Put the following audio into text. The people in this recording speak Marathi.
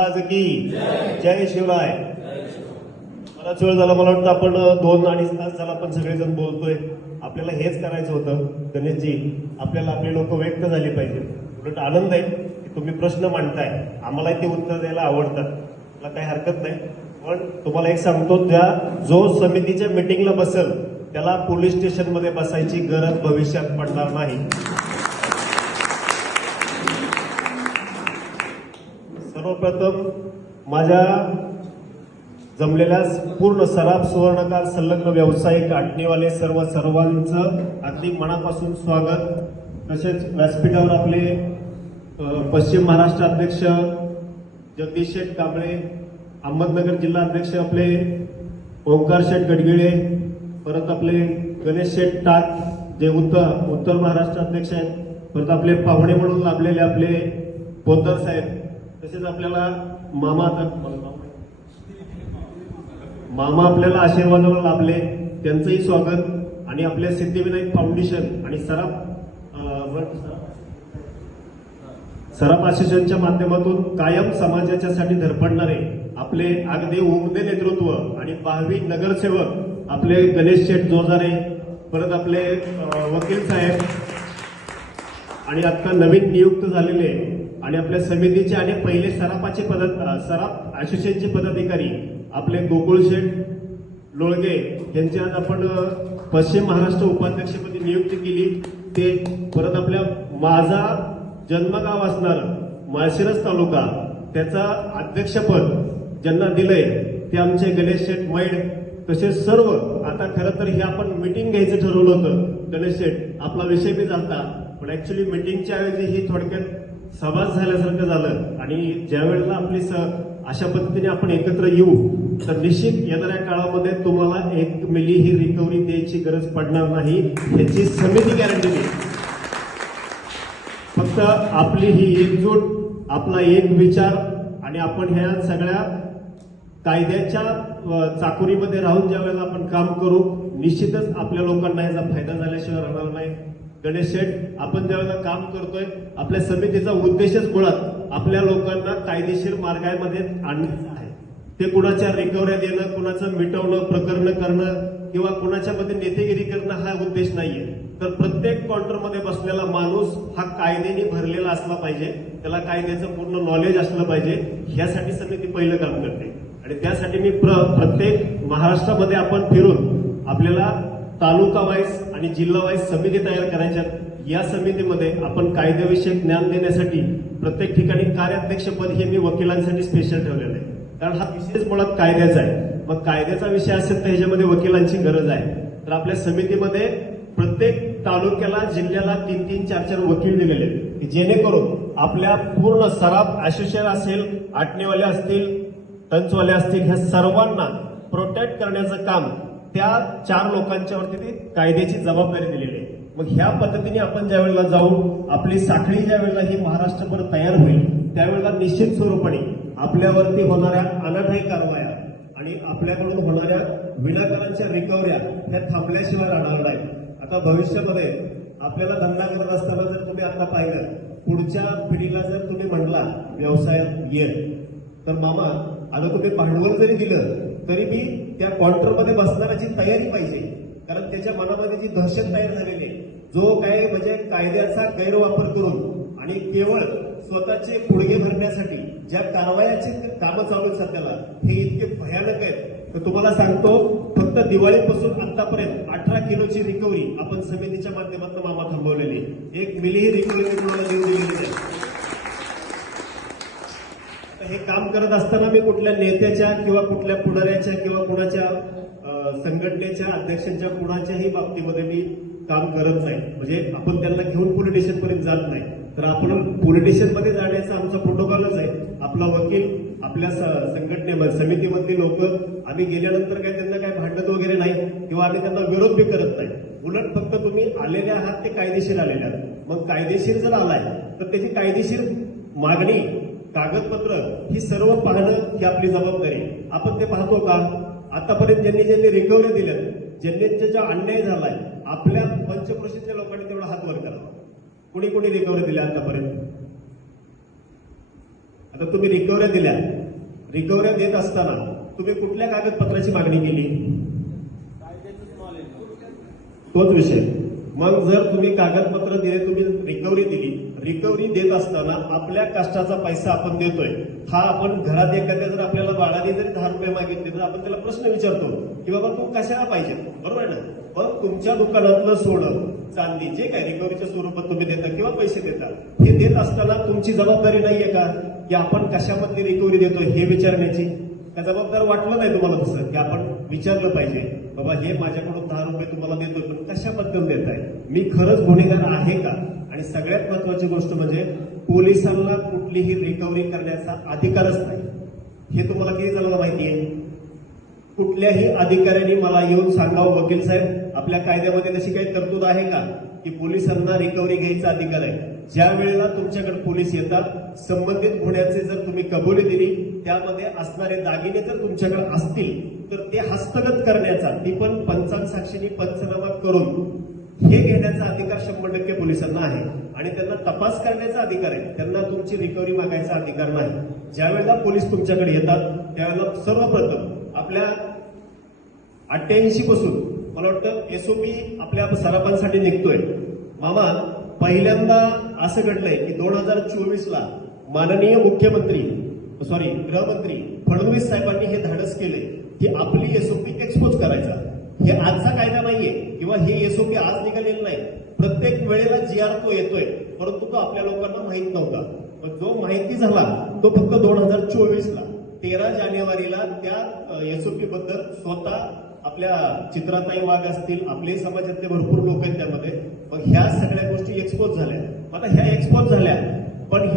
की जय शिवराय। बराच वेळ झाला मला वाटतं आपण दोन अडीच तास झाला आपण सगळेजण बोलतोय. आपल्याला हेच करायचं होतं गणेशजी आपल्याला आपली लोक व्यक्त झाली पाहिजे. उलट आनंद आहे की तुम्ही प्रश्न मांडताय. आम्हाला ते उत्तर द्यायला आवडतात. मला काही हरकत नाही. पण तुम्हाला एक सांगतो त्या जो समितीच्या मिटिंगला बसेल त्याला पोलीस स्टेशनमध्ये बसायची गरज भविष्यात पडणार नाही. सर्वप्रथम माझ्या जमलेल्या पूर्ण सराफ सुवर्णकार संलग्न व्यावसायिक आटणीवाले सर्व सर्वांचं अगदी मनापासून स्वागत. तसेच व्यासपीठावर आपले पश्चिम महाराष्ट्र अध्यक्ष जगदीश शेठ कांबळे अहमदनगर जिल्हा अध्यक्ष आपले ओंकार शेठ गडगिळे परत आपले गणेश शेठ टाक जे उत्तर उत्तर महाराष्ट्र अध्यक्ष आहेत परत आपले पाहुणे म्हणून लाभलेले आपले पोतर साहेब तसेच आपल्याला मामा मामा आपल्याला आशीर्वादाला लाभले. त्यांचंही स्वागत. आणि आपल्या सिद्धिविनायक फाउंडेशन आणि सराफ सराफ असोसिएशनच्या माध्यमातून कायम समाजाच्या साठी धडपडणारे आपले अगदी उमदे नेतृत्व आणि भावी नगरसेवक आपले गणेश शेठ जोजारे परत आपले वकील साहेब आणि आता नवीन नियुक्त झालेले आणि आपल्या समितीचे आणि पहिले सराफाचे पद सराफ असोसिएशनचे पदाधिकारी आपले गोकुळ शेठ लोळगे यांची आज आपण पश्चिम महाराष्ट्र उपाध्यक्षपदी नियुक्ती केली. ते परत आपल्या माझा जन्मगाव असणार माळशिरस तालुका त्याचा अध्यक्षपद ज्यांना दिलंय ते आमचे गणेश शेठ मैड. तसेच सर्व आता खरं तर हे आपण मिटिंग घ्यायचं ठरवलं होतं. गणेश शेठ आपला विषय बी झालता पण ऍक्च्युली मिटिंगच्या ऐवजी ही थोडक्यात सहभाग झाल्यासारखं झालं. आणि ज्या वेळेला आपली स अशा पद्धतीने आपण एकत्र येऊ तर निश्चित येणाऱ्या काळामध्ये तुम्हाला एक मिली ही रिकव्हरी द्यायची गरज पडणार नाही याची समिती गॅरंटी देईल. फक्त आपली ही एकजूट आपला एक विचार आणि आपण ह्या सगळ्या कायद्याच्या अ, चाकोरीमध्ये राहून ज्या वेळेला आपण काम करू निश्चितच आपल्या लोकांना याचा फायदा झाल्याशिवाय राहणार नाही. गणेश शेठ आपण ज्यावेळेला काम करतोय आपल्या समितीचा उद्देशच मुळात आपल्या लोकांना कायदेशीर मार्गामध्ये आणण्याचा आहे. ते कुणाच्या रिकव्हऱ्या देणं कुणाचं मिटवणं प्रकरण करणं किंवा कुणाच्या मध्ये नेतेगिरी करणं हा उद्देश नाहीये. तर प्रत्येक काउंटरमध्ये बसलेला माणूस हा कायद्याने भरलेला असला पाहिजे. त्याला कायद्याचं पूर्ण नॉलेज असलं पाहिजे. ह्यासाठी समिती पहिलं काम करते. आणि त्यासाठी मी प्र प्रत्येक महाराष्ट्रामध्ये आपण फिरून आपल्याला तालुका वाईज आणि जिल्हा वाईज समिती तयार करायच्या. या समितीमध्ये आपण कायद्याविषयक ज्ञान देण्यासाठी प्रत्येक ठिकाणी कार्याध्यक्षपद हे मी वकिलांसाठी स्पेशल ठेवलेलं आहे. कारण हा विषयच मुळात कायद्याचा आहे. मग कायद्याचा विषय असेल तर ह्याच्यामध्ये वकिलांची गरज आहे. तर आपल्या समितीमध्ये प्रत्येक तालुक्याला जिल्ह्याला तीन तीन चार चार वकील दिलेले आहेत, की जेणेकरून आपल्या पूर्ण सराफ असोसिएशन असेल आटणेवाले असतील टंचवाले असतील ह्या सर्वांना प्रोटेक्ट करण्याचं काम त्या चार लोकांच्या वरती ती कायद्याची जबाबदारी दिलेली आहे. मग ह्या पद्धतीने आपण ज्या वेळेला जाऊ आपली साखळी ज्या वेळेला ही महाराष्ट्रभर तयार होईल त्यावेळेला निश्चित स्वरूपाने आपल्यावरती होणाऱ्या अनाठाई कारवाया आणि आपल्याकडून होणाऱ्या विनाकारांच्या रिकवऱ्या ह्या थांबल्याशिवाय राहणार नाही आता भविष्यामध्ये आपल्याला धंदा करत असताना जर तुम्ही आता पाहिलं पुढच्या पिढीला जर तुम्ही म्हणला व्यवसायात ये तर मामा आता तुम्ही भांडवल जरी दिलं तरी मी त्या क्वार्टरमध्ये बसणाऱ्याची तयारी पाहिजे. कारण त्याच्या मनामध्ये जी दहशत तयार झालेली आहे जो काय म्हणजे कायद्याचा गैरवापर करून आणि केवळ स्वतःचे पुडगे भरण्यासाठी ज्या कारवायाचे कामं चालू आहेत सध्याला हे इतके भयानक आहेत. तर तुम्हाला सांगतो फक्त दिवाळीपासून आतापर्यंत अठरा किलोची रिकव्हरी आपण समितीच्या माध्यमातून मामा थांबवलेली एक मिलीही रिकव्हरी तुम्हाला देऊ दिलेली नाही हे काम करत असताना मी कुठल्या नेत्याच्या किंवा कुठल्या पुढाऱ्याच्या किंवा कुणाच्या संघटनेच्या अध्यक्षांच्या कुणाच्याही बाबतीमध्ये मी काम करत नाही. म्हणजे आपण त्यांना घेऊन पोलीस पर्यंत जात नाही. तर आपण पोलीसमध्ये जाण्याचा आमचा प्रोटोकॉलच आहे. आपला वकील आपल्या स- संघटनेमध्ये समितीमधली लोक आम्ही गेल्यानंतर काही त्यांना काही भांडत वगैरे नाही किंवा आम्ही त्यांना विरोध बी करत नाही. उलट फक्त तुम्ही आलेले आहात ते कायदेशीर आलेले आहात. मग कायदेशीर जर आलाय तर त्याची कायदेशीर मागणी कागदपत्र ही सर्व पाहणं ही आपली जबाबदारी. आपण ते पाहतो का? आतापर्यंत ज्यांनी ज्यांनी रिकव्हरी दिल्यात ज्यांनी ज्या अन्याय झालाय आपल्या पंचक्रोशीतल्या लोकांनी तेवढा हात वर करा. कुणी कोणी रिकव्हरी दिल्या आतापर्यंत? आता तुम्ही रिकव्हऱ्या दिल्या. रिकव्हऱ्या देत असताना तुम्ही कुठल्या कागदपत्राची मागणी केली? तोच विषय. मग जर तुम्ही कागदपत्र दिले तुम्ही रिकव्हरी दिली रिकव्हरी देत असताना आपल्या कष्टाचा पैसा आपण देतोय. हा आपण घरात एखाद्या जर आपल्याला बाळाने जरी दहा रुपये मागितले तर आपण त्याला प्रश्न विचारतो की बाबा तू कशाला पाहिजे? बरोबर आहे ना? पण तुमच्या दुकानातलं सोडं चांदी जे काय रिकव्हरीच्या स्वरूपात तुम्ही देता किंवा पैसे देता हे देत असताना तुमची जबाबदारी नाहीये का? की आपण कशामध्ये रिकव्हरी देतोय हे विचारण्याची? का जबाबदार वाटलं नाही तुम्हाला तसं? की आपण विचारलं पाहिजे बाबा हे माझ्याकडून दहा रुपये तुम्हाला देतोय पण कशाबद्दल देत आहे मी खरंच गुन्हेगार आहे का? आणि सगळ्यात महत्वाची गोष्ट म्हणजे पोलिसांना कुठलीही रिकव्हरी करण्याचा अधिकारच नाही. हे तुम्हाला किती जणांना माहिती आहे कुठल्याही अधिकाऱ्यांनी मला येऊन सांगावं वकील साहेब आपल्या कायद्यामध्ये तशी काही तरतूद आहे का? की पोलिसांना रिकव्हरी घ्यायचा अधिकार आहे. ज्या वेळेला तुमच्याकडे पोलीस येतात संबंधित गुन्ह्याचे जर तुम्ही कबुली दिली त्यामध्ये असणारे दागिने जर तुमच्याकडे असतील तर ते हस्तगत करण्याचा ती पण पंचांग साक्षीने पंचनामा करून शंभर टक्के पोलिसांना आहे आणि त्यांना तपास करण्याचा अधिकार आहे. त्यांना तुमची रिकव्हरी मागायचा अधिकार नाही. ज्यावेळेला पोलीस तुमच्याकडे येतात त्यावेळेला सर्वप्रथम आपल्या अठ्ठ्याऐंशी पासून मला वाटतं एसओपी आपल्या सराफांसाठी निघतोय. मामा पहिल्यांदा असं घडलंय की दोन हजार चोवीस ला माननीय मुख्यमंत्री सॉरी गृहमंत्री फडणवीस साहेबांनी हे धाडस केले की आपली एसओपी एक्सपोज करायचा. हे आजचा कायदा नाहीये किंवा हे एसओपी आज निघालेलं नाही. प्रत्येक वेळेला जी आर तो येतोय परंतु तो आपल्या लोकांना माहीत नव्हता. पण जो माहिती झाला तो फक्त दोन हजार चोवीस ला तेरा जानेवारीला त्या एसओपी बद्दल स्वतः आपल्या चित्राताई वाघ असतील आपले समाजातले भरपूर लोक आहेत त्यामध्ये. मग ह्या सगळ्या गोष्टी एक्सपोज झाल्या. आता ह्या एक्सपोज झाल्या पण ह्या